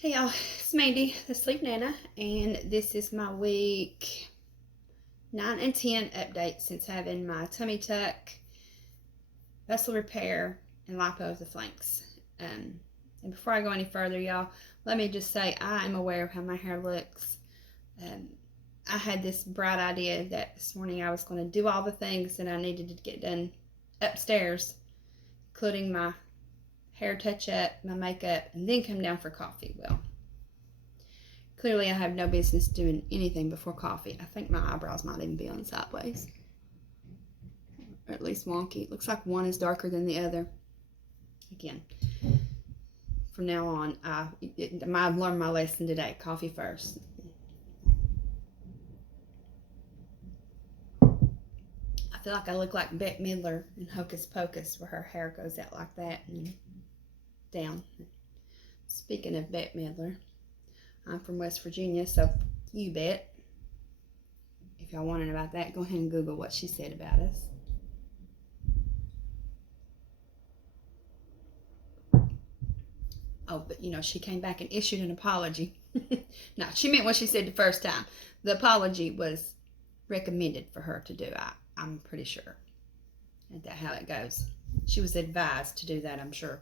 Hey y'all, it's Mandy, the Sleep Nana, and this is my week 9 and 10 update since having my tummy tuck, vessel repair, and lipo of the flanks. And before I go any further, y'all, let me just say I am aware of how my hair looks. I had this bright idea that this morning I was going to do all the things that I needed to get done upstairs, including my hair touch up, my makeup, and then come down for coffee. Well, clearly I have no business doing anything before coffee. I think my eyebrows might even be on sideways, or at least wonky. It looks like one is darker than the other. Again, from now on, I've learned my lesson today. Coffee first. I feel like I look like Bette Midler in Hocus Pocus, where her hair goes out like that and down. Speaking of Bette Midler, I'm from West Virginia, so you bet. If y'all wondering about that, go ahead and Google what she said about us. Oh, but she came back and issued an apology. No, she meant what she said the first time. The apology was recommended for her to do. I'm pretty sure. Isn't that how it goes? She was advised to do that, I'm sure.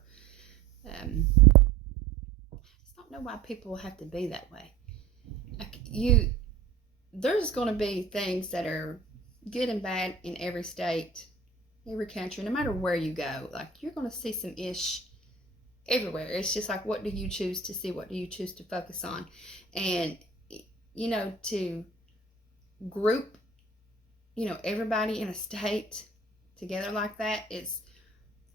I just don't know why people have to be that way. There's going to be things that are good and bad in every state, every country, no matter where you go. Like, you're going to see some ish everywhere. It's just like, what do you choose to see? What do you choose to focus on? And, to group, everybody in a state together like that is,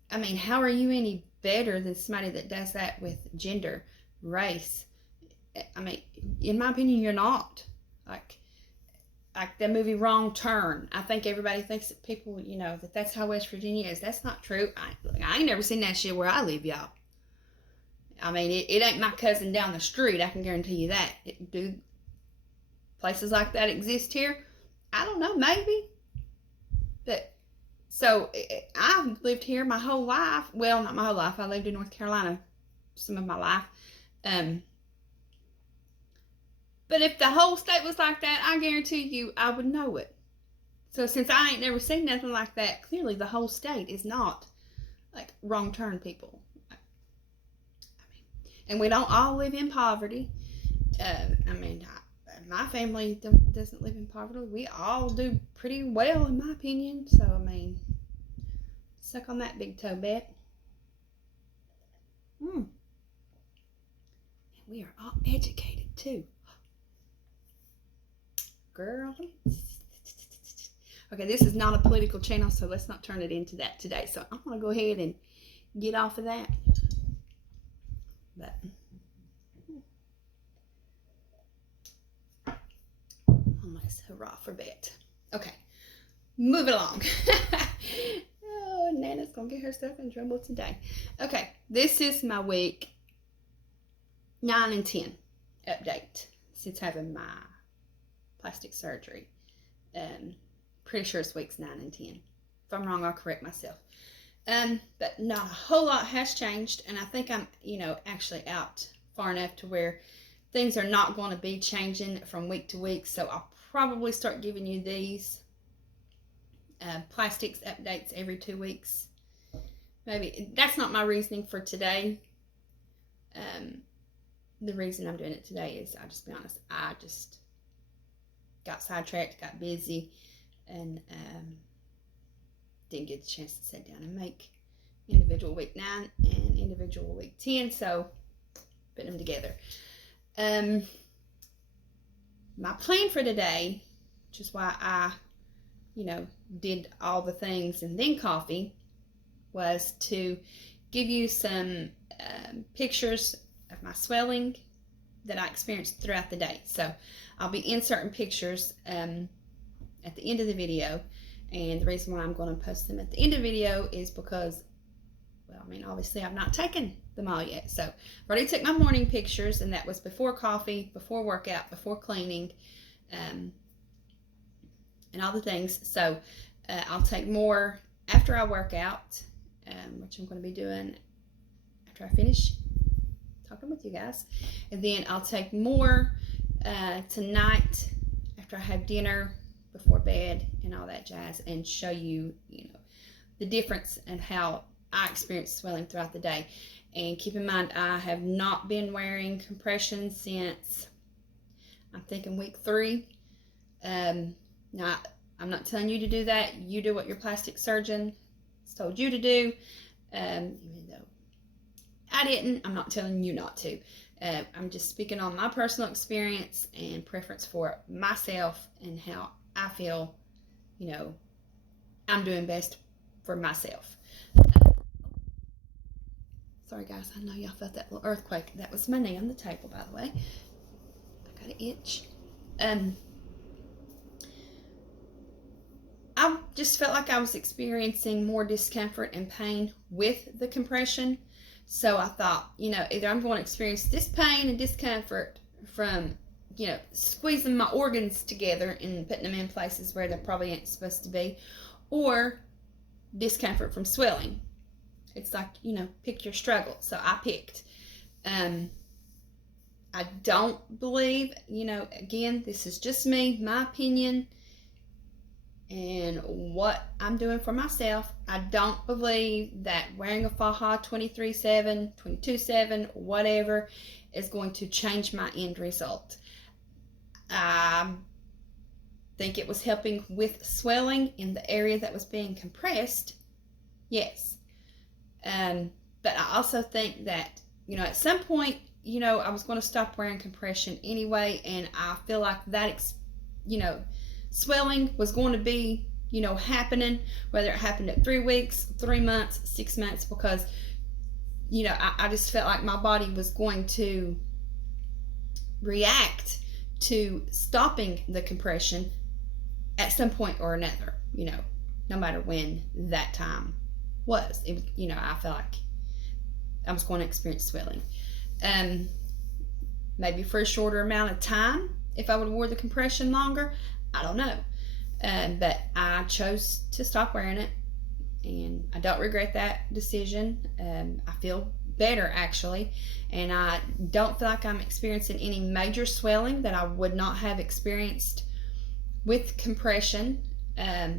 how are you any better than somebody that does that with gender, race? In my opinion, you're not. Like the movie Wrong Turn. I think everybody thinks that people, that's how West Virginia is. That's not true. I ain't never seen that shit where I live, y'all. It ain't my cousin down the street. I can guarantee you that. Do places like that exist here? I don't know, maybe. But, so, I've lived here my whole life. Well, not my whole life. I lived in North Carolina some of my life. But if the whole state was like that, I guarantee you I would know it. So since I ain't never seen nothing like that, clearly the whole state is not like wrong turn people. And we don't all live in poverty. My family doesn't live in poverty. We all do pretty well, in my opinion. So, suck on that, big toe bet. And we are all educated, too. Girl. Okay, this is not a political channel, so let's not turn it into that today. So I'm going to go ahead and get off of that. But almost hurrah for Bet. Okay, moving along. Oh, Nana's going to get herself in trouble today. Okay, this is my week 9 and 10 update since having my plastic surgery. Pretty sure it's weeks 9 and 10. If I'm wrong, I'll correct myself. But not a whole lot has changed, and I think I'm, actually out far enough to where things are not going to be changing from week to week. So I'll probably start giving you these plastics updates every 2 weeks. Maybe that's not my reasoning for today. The reason I'm doing it today is, I'll just be honest, I just got sidetracked, got busy, and didn't get the chance to sit down and make individual week 9 and individual week 10, so put them together. My plan for today, which is why I, did all the things and then coffee, was to give you some pictures of my swelling that I experienced throughout the day. So I'll be inserting pictures at the end of the video, and the reason why I'm going to post them at the end of the video is because, obviously I've not taken them all yet. So I already took my morning pictures, and that was before coffee, before workout, before cleaning, and all the things. So I'll take more after I work out, which I'm going to be doing after I finish talking talking with you guys. And then I'll take more tonight after I have dinner, before bed, and all that jazz, and show you, the difference and how I experience swelling throughout the day. And keep in mind, I have not been wearing compression since, I'm thinking, week 3. Now, I'm not telling you to do that. You do what your plastic surgeon has told you to do. Even though I didn't, I'm not telling you not to. I'm just speaking on my personal experience and preference for myself and how I feel, I'm doing best for myself. Sorry guys, I know y'all felt that little earthquake. That was my knee on the table, by the way. I got an itch. I just felt like I was experiencing more discomfort and pain with the compression. So I thought, either I'm going to experience this pain and discomfort from, squeezing my organs together and putting them in places where they probably ain't supposed to be, or discomfort from swelling. It's like, pick your struggle. So I picked. I don't believe, again, this is just me, my opinion, and what I'm doing for myself. I don't believe that wearing a faja 23/7, 22/7, whatever, is going to change my end result. I think it was helping with swelling in the area that was being compressed, yes. But I also think that, at some point, I was going to stop wearing compression anyway, and I feel like that, swelling was going to be, happening, whether it happened at 3 weeks, 3 months, 6 months, because, I just felt like my body was going to react to stopping the compression at some point or another, no matter when that time was. It, I felt like I was going to experience swelling. Maybe for a shorter amount of time, if I would have wore the compression longer, I don't know. But I chose to stop wearing it, and I don't regret that decision. I feel better, actually, and I don't feel like I'm experiencing any major swelling that I would not have experienced with compression at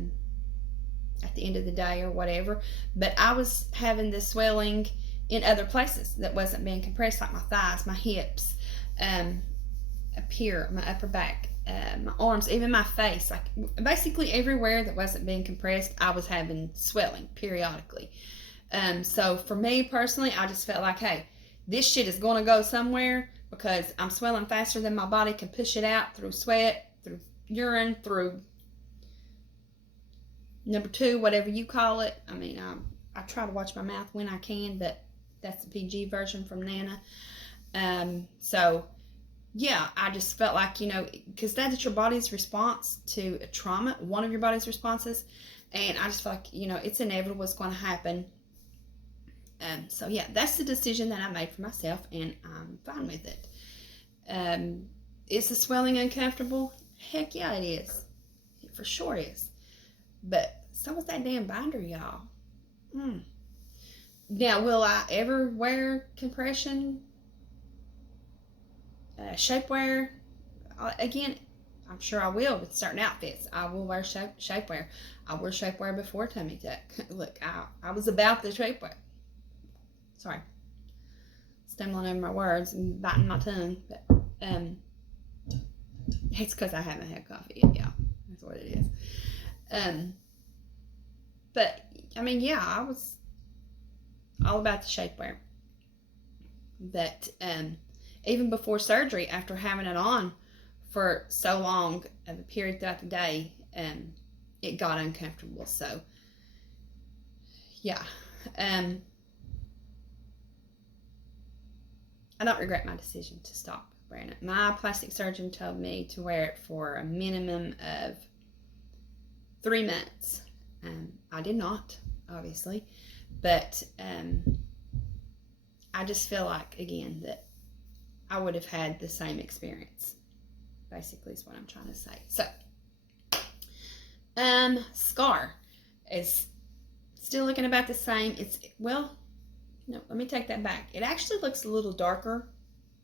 the end of the day or whatever. But I was having this swelling in other places that wasn't being compressed, like my thighs, my hips, up here, my upper back, my arms, even my face. Like basically everywhere that wasn't being compressed, I was having swelling periodically. So for me personally, I just felt like, hey, this shit is going to go somewhere, because I'm swelling faster than my body can push it out through sweat, through urine, through number 2, whatever you call it. I mean, I try to watch my mouth when I can, but that's the PG version from Nana. So yeah, I just felt like, because that is your body's response to a trauma, one of your body's responses, and I just felt like, it's inevitable, what's going to happen. So yeah, that's the decision that I made for myself, and I'm fine with it. Is the swelling uncomfortable? Heck yeah, it is. It for sure is. But so is that damn binder, y'all. Now, will I ever wear compression shapewear? Again, I'm sure I will with certain outfits. I will wear shapewear. I wore shapewear before tummy tuck. Look, I was about the shapewear. Sorry, stumbling over my words and biting my tongue, but it's because I haven't had coffee yet, y'all. That's what it is. But I mean, yeah, I was all about the shapewear. But even before surgery, after having it on for so long of a period throughout the day, it got uncomfortable. So yeah, I don't regret my decision to stop wearing it. My plastic surgeon told me to wear it for a minimum of 3 months. I did not, obviously, but I just feel like, again, that I would have had the same experience, basically, is what I'm trying to say. So, scar is still looking about the same. No, let me take that back. It actually looks a little darker,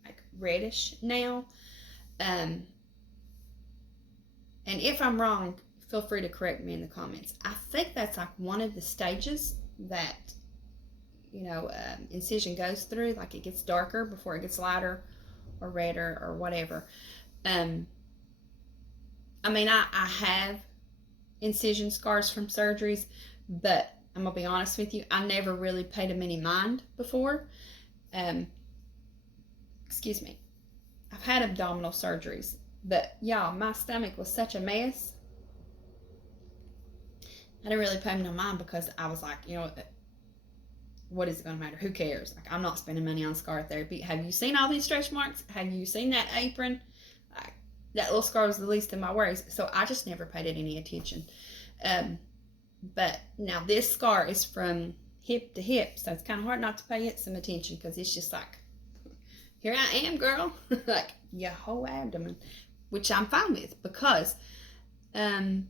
like reddish now. And if I'm wrong, feel free to correct me in the comments. I think that's like one of the stages that, incision goes through. Like it gets darker before it gets lighter or redder or whatever. I have incision scars from surgeries, but I'm gonna be honest with you, I never really paid them any mind before. Excuse me. I've had abdominal surgeries, but y'all, my stomach was such a mess. I didn't really pay no mind because I was like, what is it going to matter? Who cares? Like, I'm not spending money on scar therapy. Have you seen all these stretch marks? Have you seen that apron? Like, that little scar was the least of my worries. So I just never paid it any attention. But now this scar is from hip to hip, so it's kind of hard not to pay it some attention because it's just like, here I am, girl. Like, your whole abdomen, which I'm fine with because I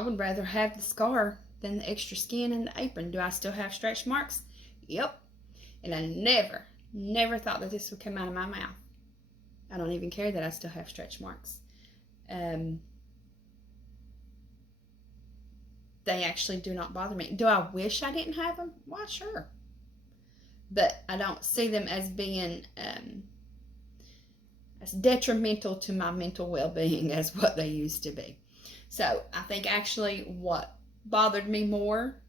would rather have the scar than the extra skin and the apron. Do I still have stretch marks? Yep. And I never thought that this would come out of my mouth. I don't even care that I still have stretch marks. They actually do not bother me. Do I wish I didn't have them? Why, sure. But I don't see them as being as detrimental to my mental well-being as what they used to be. So I think actually what bothered me more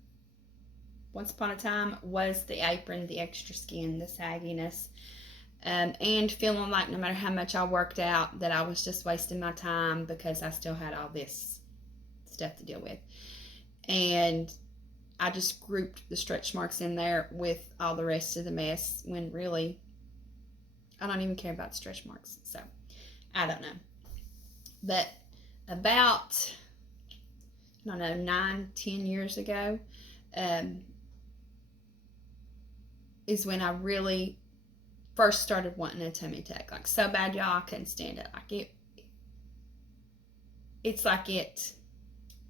once upon a time was the apron, the extra skin, the sagginess, and feeling like no matter how much I worked out that I was just wasting my time because I still had all this stuff to deal with. And I just grouped the stretch marks in there with all the rest of the mess when really I don't even care about the stretch marks. So I don't know. But about, 9-10 years ago is when I really first started wanting a tummy tuck. Like, so bad, y'all, I couldn't stand it. Like, it's like I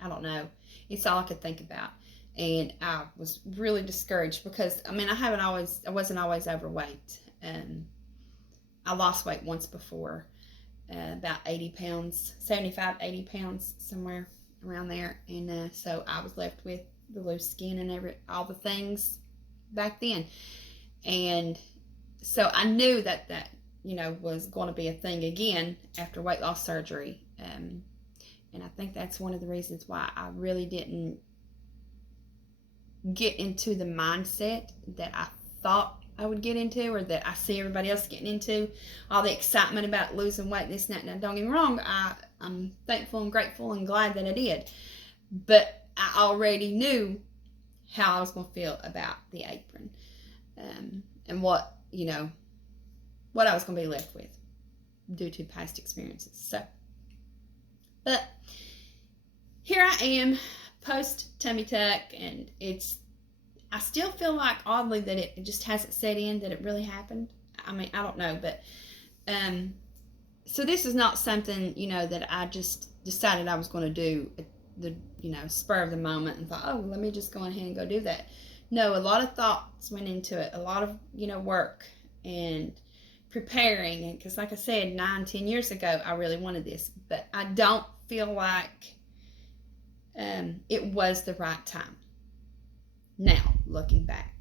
don't know. It's all I could think about. And I was really discouraged because, I wasn't always overweight. I lost weight once before. About 80 pounds, 75, 80 pounds, somewhere around there. And so I was left with the loose skin and all the things back then. And so I knew that was going to be a thing again after weight loss surgery. And I think that's one of the reasons why I really didn't get into the mindset that I thought I would get into, or that I see everybody else getting into, all the excitement about losing weight, this and that. Now, don't get me wrong, I'm thankful and grateful and glad that I did, but I already knew how I was going to feel about the apron, and what I was going to be left with due to past experiences. So, but here I am, post tummy tuck, and I still feel like, oddly, that it just hasn't set in, that it really happened. I don't know, but, so this is not something, that I just decided I was going to do at the, spur of the moment and thought, oh, let me just go ahead and go do that. No, a lot of thoughts went into it, a lot of, work and preparing, and because like I said, 9-10 years ago, I really wanted this, but I don't feel like it was the right time. Now, looking back,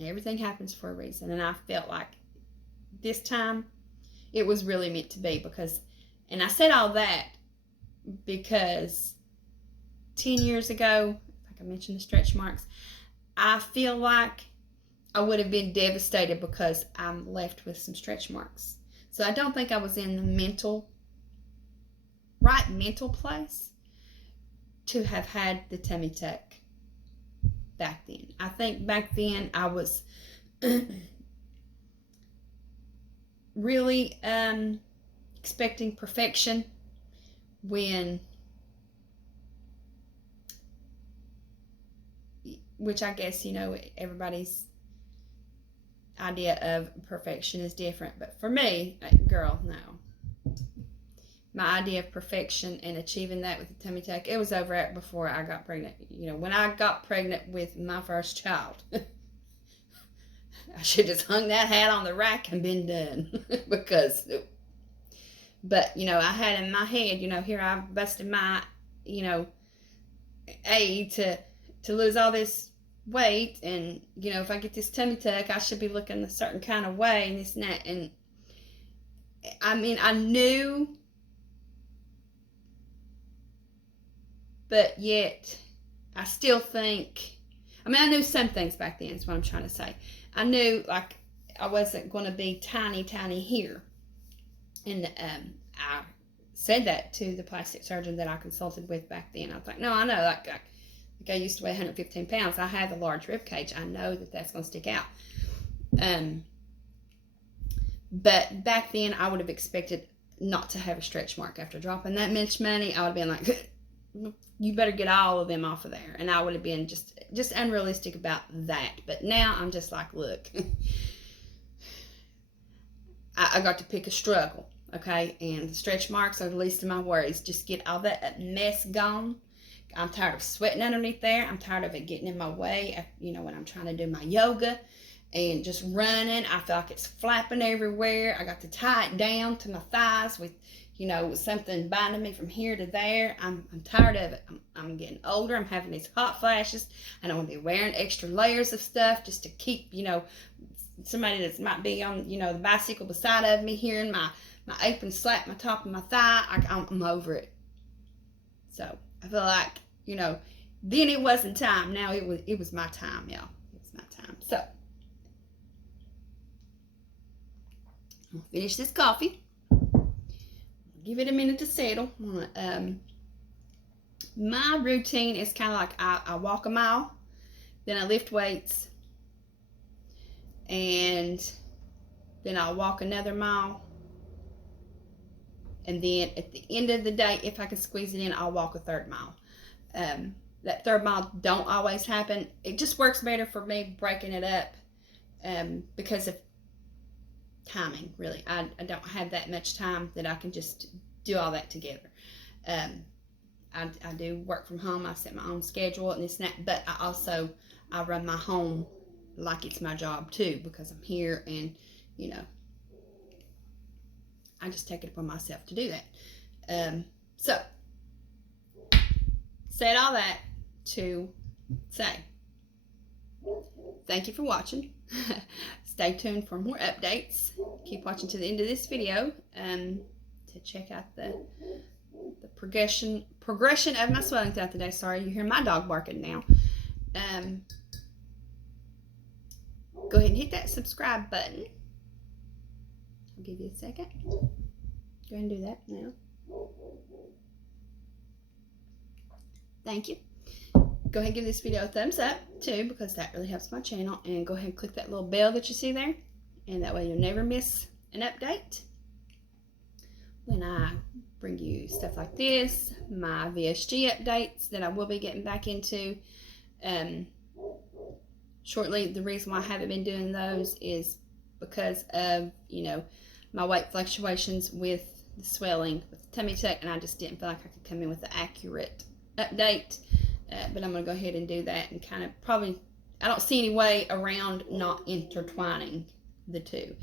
everything happens for a reason, and I felt like this time it was really meant to be, because, and I said all that because 10 years ago, like I mentioned the stretch marks, I feel like I would have been devastated because I'm left with some stretch marks. So I don't think I was in the right mental place to have had the tummy tuck back then. I think back then I was really expecting perfection, which I guess, everybody's idea of perfection is different. But for me, girl, no. my idea of perfection and achieving that with the tummy tuck, it was over at before I got pregnant. You know, when I got pregnant with my first child, I should have just hung that hat on the rack and been done. Because, but, you know, I had in my head, you know, here I've busted my, you know, to lose all this weight, and, you know, if I get this tummy tuck, I should be looking a certain kind of way, and this and that. And I mean, I knew, but yet I still think, I mean, I knew some things back then is what I'm trying to say. I knew, like, I wasn't going to be tiny here. And I said that to the plastic surgeon that I consulted with back then. I was like, no, I know, like I used to weigh 115 pounds. I have a large rib cage. I know that that's going to stick out. But back then, I would have expected not to have a stretch mark after dropping that much money. I would have been like, you better get all of them off of there. And I would have been just unrealistic about that. But now I'm just like, look, I got to pick a struggle, okay? And the stretch marks are the least of my worries. Just get all that mess gone. I'm tired of sweating underneath there. I'm tired of it getting in my way, you know, when I'm trying to do my yoga and just running. I feel like it's flapping everywhere. I got to tie it down to my thighs with, you know, something binding me from here to there. I'm tired of it. I'm getting older. I'm having these hot flashes. I don't want to be wearing extra layers of stuff just to keep, you know, somebody that might be on, you know, the bicycle beside of me hearing my apron slap my top of my thigh. I'm over it. So I feel like, you know, then it wasn't time. Now it was my time, y'all. It was my time. So I'll finish this coffee. Give it a minute to settle. My routine is kind of like I walk a mile, then I lift weights, and then I'll walk another mile. And then at the end of the day, if I can squeeze it in, I'll walk a third mile. That third mile don't always happen. It just works better for me breaking it up because of timing, really. I don't have that much time that I can just do all that together. I do work from home. I set my own schedule and this and that. But I run my home like it's my job too, because I'm here and, you know, I just take it upon myself to do that. So, said all that to say, thank you for watching. Stay tuned for more updates. Keep watching to the end of this video to check out the progression of my swelling throughout the day. Sorry, you hear my dog barking now. Go ahead and hit that subscribe button. I'll give you a second. Go ahead and do that now. Thank you. Go ahead and give this video a thumbs up too, because that really helps my channel. And go ahead and click that little bell that you see there, and that way you'll never miss an update when I bring you stuff like this, my VSG updates that I will be getting back into shortly. The reason why I haven't been doing those is because of, you know, my weight fluctuations with the swelling, with the tummy tuck, and I just didn't feel like I could come in with an accurate update. But I'm going to go ahead and do that, and kind of probably, I don't see any way around not intertwining the two.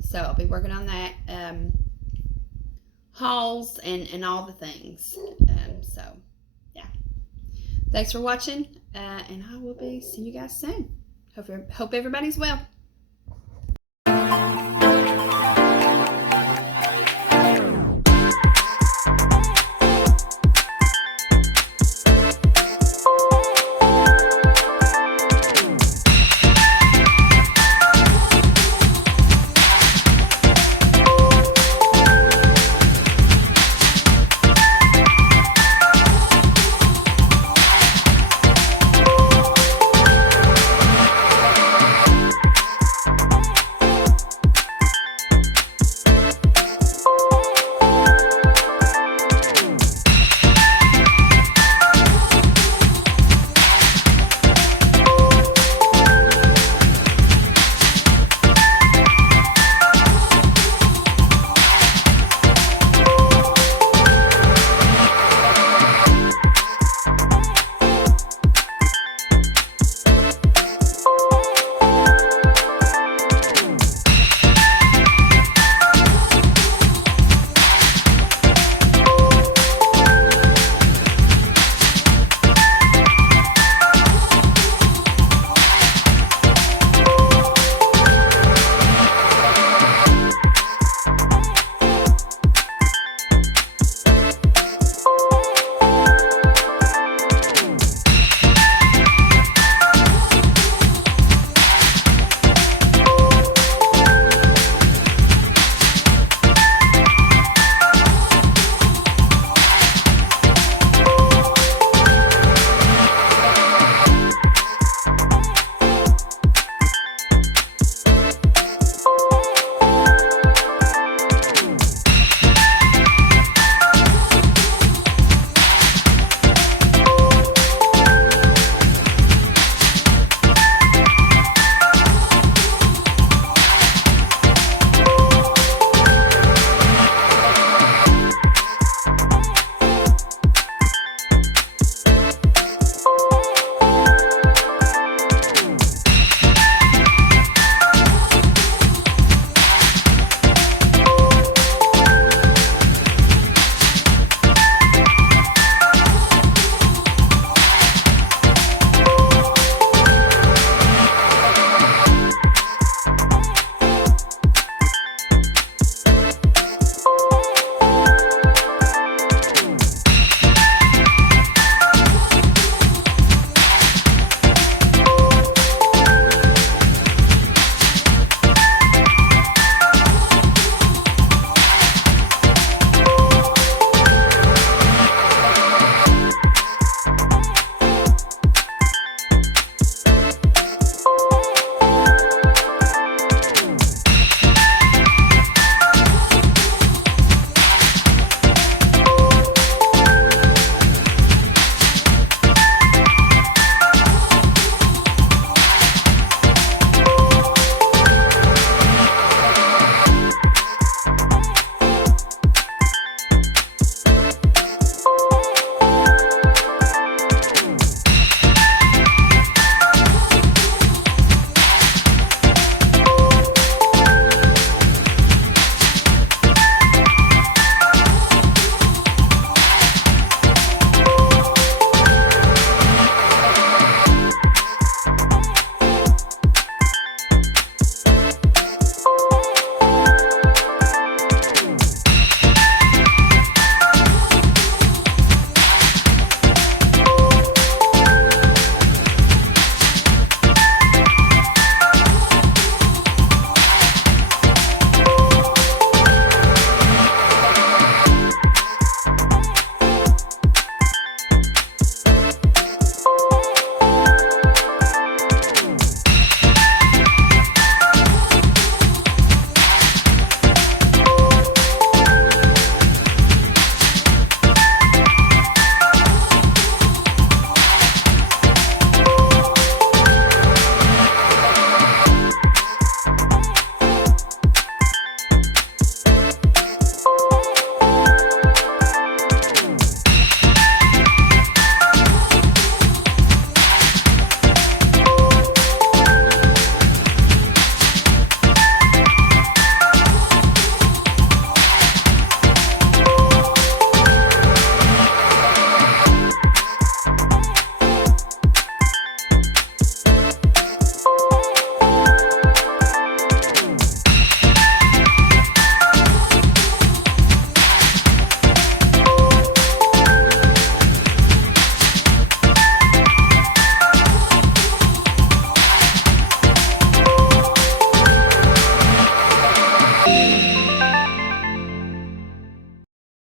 So I'll be working on that, hauls and all the things. So yeah, thanks for watching, and I will be seeing you guys soon. Hope everybody's well.